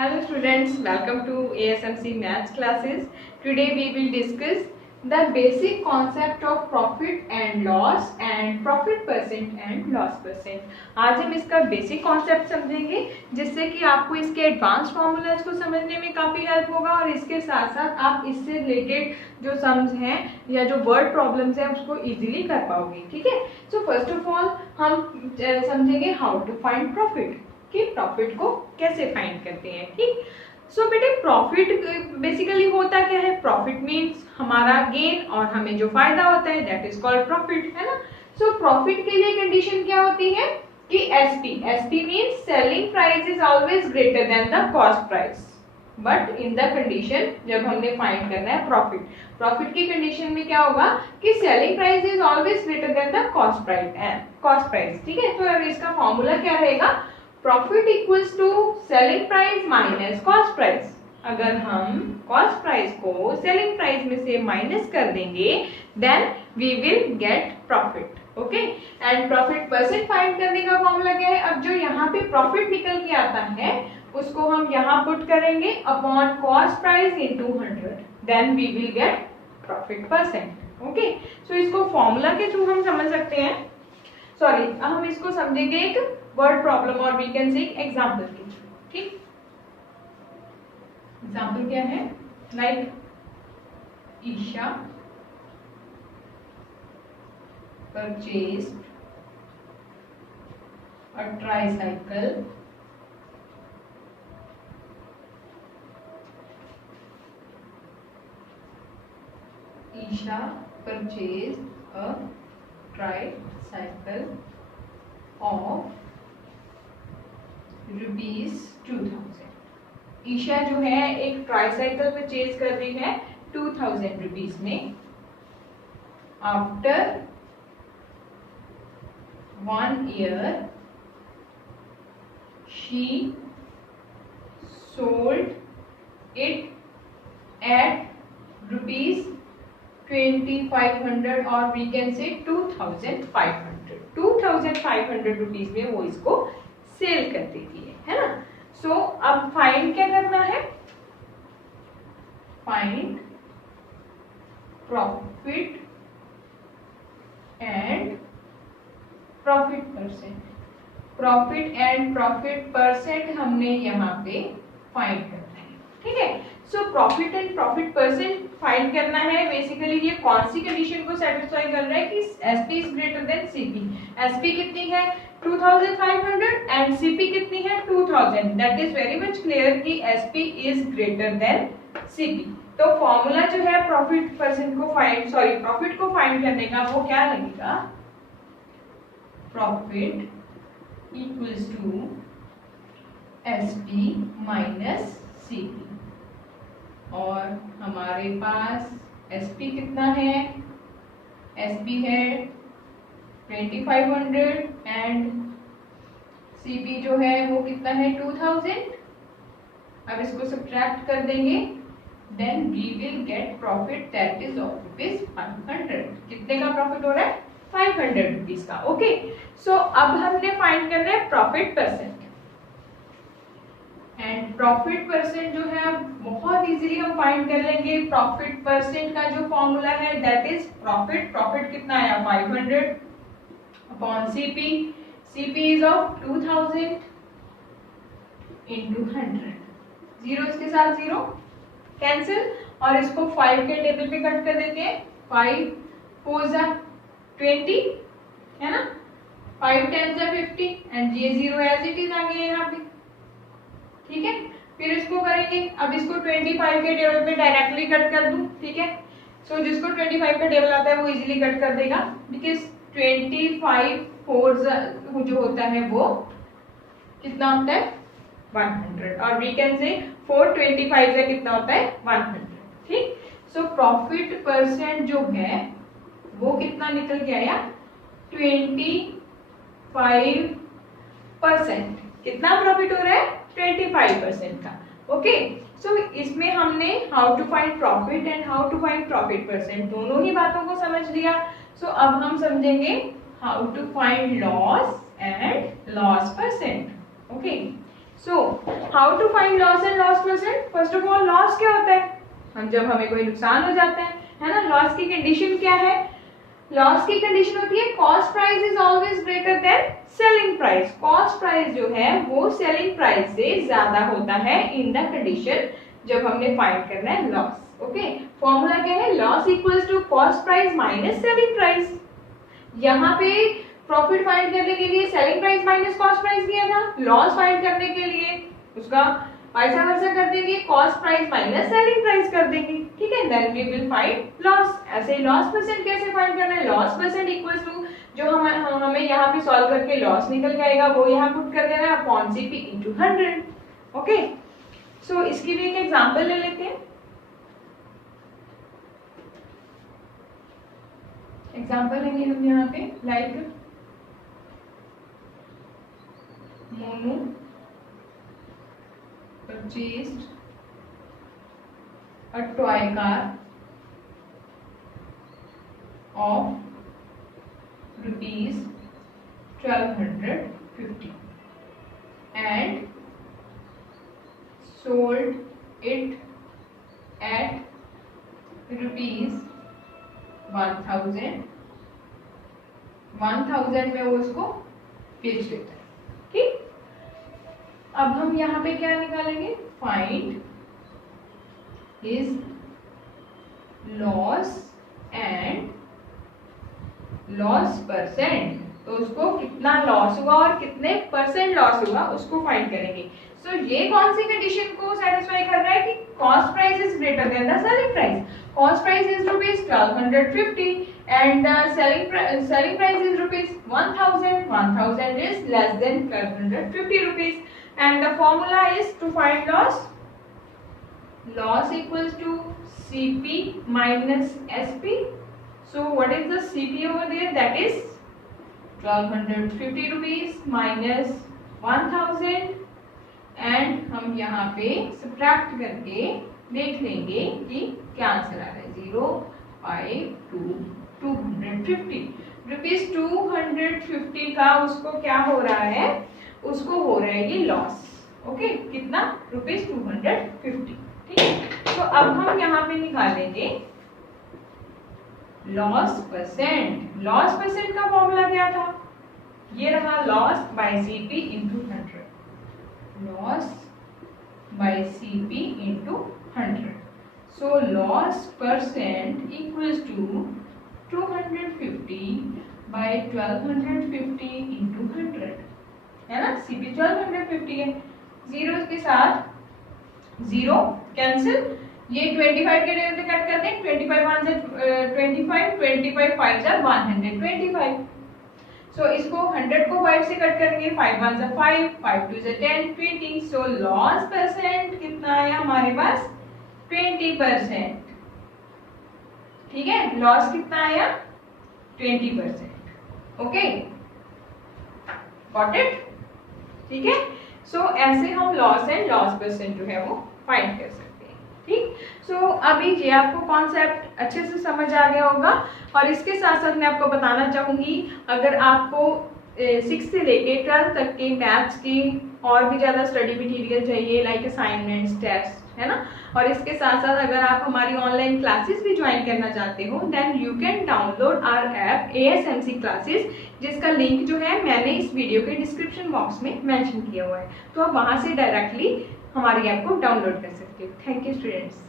Hello students, welcome to ASMC Maths classes. Today we will discuss the basic concept of profit and loss and profit percent and loss percent. आज हम इसका basic concept समझेंगे जिससे कि आपको इसके advance formulas को समझने में काफ़ी हेल्प होगा और इसके साथ साथ आप इससे रिलेटेड जो सम्स हैं या जो वर्ड प्रॉब्लम्स हैं उसको इजीली कर पाओगे. ठीक है. सो फर्स्ट ऑफ ऑल हम समझेंगे हाउ टू फाइंड प्रॉफिट, कि प्रॉफिट को कैसे फाइंड करते हैं. ठीक. सो बेटे प्रॉफिट बेसिकली होता क्या है. प्रॉफिट मीन्स हमारा गेन और हमें जो फायदा होता है दैट इज कॉल्ड प्रॉफिट, है ना. सो प्रॉफिट के लिए कंडीशन क्या होती है कि SP means selling price is always greater than the cost price. But in the condition जब हमने फाइंड करना है प्रॉफिट की कंडीशन में क्या होगा कि selling price is always greater than the cost price. ठीक है. तो इसका फॉर्मूला क्या रहेगा. Profit equals to selling price minus cost price. अगर हम कॉस्ट प्राइस को सेलिंग प्राइस में से माइनस कर देंगे then we will get profit. Okay. And profit percent find करने का फॉर्मूला क्या है. अब जो यहाँ पे प्रॉफिट निकल के आता है उसको हम यहाँ पुट करेंगे upon cost price into 100, then we will get profit percent. Okay. So इसको फॉर्मूला के थ्रू हम समझ सकते हैं. सॉरी, हम इसको समझेंगे एक वर्ड प्रॉब्लम और वी कैन से एग्जाम्पल के थ्रू. ठीक. एग्जाम्पल क्या है. Like Isha purchased a tricycle Isha purchased a tricycle of ₹2000. Isha जो है एक ट्राईसाइकिल परचेज कर रही है 2000 रुपीज में. After 1 year she sold it at ₹2500 और we can say 2500 रुपीज में वो इसको सेल कर देती है ना. सो अब फाइंड क्या करना है. Find profit and profit percent. Profit and profit percent हमने यहाँ पे फाइंड करना है. ठीक है. So profit and profit percent find करना है. बेसिकली ये कौन सी कंडीशन को सेटिस्फाई कर रहा है कि SP is greater than CP. SP कितनी है 2500 एंड सीपी कितनी है 2000. That is very much clear कि SP is greater than CP. तो फॉर्मूला जो है प्रॉफिट को फाइंड करने का वो क्या लगेगा. Profit equals to SP minus CP. और हमारे पास एसपी कितना है. एसपी है 2500 एंड सीपी जो है वो कितना है 2000. अब इसको सब्ट्रैक्ट कर देंगे then we will get profit that is of ₹500. कितने का प्रॉफिट हो रहा है 500 रुपीज का. ओके. सो अब हमने फाइंड करना है profit percent. And profit percent जो है बहुत इजीली हम फाइंड कर लेंगे. प्रॉफिट परसेंट का जो फॉर्मूला है दैट इज प्रॉफिट कितना आया 500 upon CP. CP is of 2000 into 100. Zero इसके साथ जीरो कैंसिल और इसको 5 के टेबल पे कट कर देते हैं. 5 4 जा 20 है ना. 5 10 जा 50 एंड ये जीरो एज इट इज आ गया यहाँ पे. ठीक है. फिर इसको करेंगे. अब इसको 25 के टेबल पे डायरेक्टली कट कर दूं. ठीक है. सो जिसको 25 का टेबल आता है वो इजीली कट कर देगा बिकॉज 25 4 जो होता है वो कितना होता है 100 और वी कैन से 425 से कितना होता है 100. ठीक. सो प्रॉफिट परसेंट जो है वो कितना निकल के आया 25%. कितना प्रॉफिट हो रहा है 25% का. ओके. सो इसमें हमने how to find profit and how to find profit percent दोनों ही बातों को समझ लिया. सो अब हम समझेंगे how to find loss and loss percent. Okay. So, how to find loss and loss percent? First of all loss क्या होता है? हम जब हमें कोई नुकसान हो जाता है ना, लॉस की कंडीशन क्या है? लॉस की कंडीशन होती है cost price is always greater then selling price. Cost price जो है वो सेलिंग प्राइस से ज्यादा होता है इन द कंडीशन जब हमने फाइंड करना है लॉस। ओके, फॉर्मूला क्या है? Loss equals to cost price minus selling price. यहाँ पे प्रॉफिट फाइंड करने के लिए selling price minus cost price दिया था, लॉस फाइंड करने के लिए उसका ऐसा वैसा कर देंगे, cost price minus selling price कर देंगे। ठीक है, then we will find loss. ऐसे ही लॉस परसेंट कैसे फाइंड करना है? लॉस परसेंट इक्वल्स टू जो हमें यहाँ पे सॉल्व करके लॉस निकल जाएगा वो यहाँ पुट कर देना अपॉन सीपी इनटू 100। ओके, सो इसकी भी एक एग्जांपल ले लेते हैं। एग्जांपल लेंगे हम यहाँ पे, like Monu purchased a toy car of rupees 1250 and sold it at rupees 1000 में वो उसको बेच देता है। ठीक, अब हम यहाँ पे क्या निकालेंगे? Find his loss and loss percent. तो उसको कितना लॉस हुआ और कितने परसेंट लॉस हुआ उसको फाइंड करेंगे। सो ये कौन सी कंडीशन को सेटिस्फाई कर रहा है कि cost price is greater than the selling price. Cost price is rupees 1250 and selling price is rupees 1000. 1000 is less than 1250 rupees, and the formula is to find loss. Loss equals to CP minus SP. So what is the CP over there? That is 1250 rupees minus 1000, and हम यहाँ पे subtract करके देख लेंगे कि क्या answer आ रहा है। 0 5 2 250 रुपीज 250 का उसको क्या हो रहा है? उसको हो रहा है ये लॉस। ओके, कितना? रुपीज 250। ठीक है, तो अब हम यहाँ पे निकालेंगे लॉस परसेंट। लॉस परसेंट का फॉर्मूला क्या था? ये रहा loss by CP into 100। Loss by CP into 100। So loss percent equals to 250 by 1250 into 100, है ना? CP 1250 है, जीरो के साथ जीरो कैंसिल, ये 25 के जगह पे कट करते हैं। 25 1 से 25, 25 5 से 125। सो इसको 100 को 5 से कट करेंगे, 5 1 से 5, 5 2 से 10, 20। सो लॉस परसेंट कितना आया हमारे पास? 20%। ठीक है, लॉस कितना आया? 20%। Okay, got it? ठीक है, सो ऐसे हम लॉस एंड लॉस परसेंट जो है वो फाइंड कर सकते हैं। ठीक, सो अभी ये आपको कॉन्सेप्ट अच्छे से समझ आ गया होगा। और इसके साथ साथ मैं आपको बताना चाहूंगी, अगर आपको 6 से लेके 12 तक के मैथ्स की और भी ज़्यादा स्टडी मटेरियल चाहिए, लाइक असाइनमेंट्स, टेस्ट, है ना, और इसके साथ साथ अगर आप हमारी ऑनलाइन क्लासेस भी ज्वाइन करना चाहते हो, then you can download our app ASMC classes, जिसका लिंक जो है मैंने इस वीडियो के डिस्क्रिप्शन बॉक्स में मेंशन किया हुआ है। तो आप वहां से डायरेक्टली हमारी ऐप को डाउनलोड कर सकते हो। Thank you students.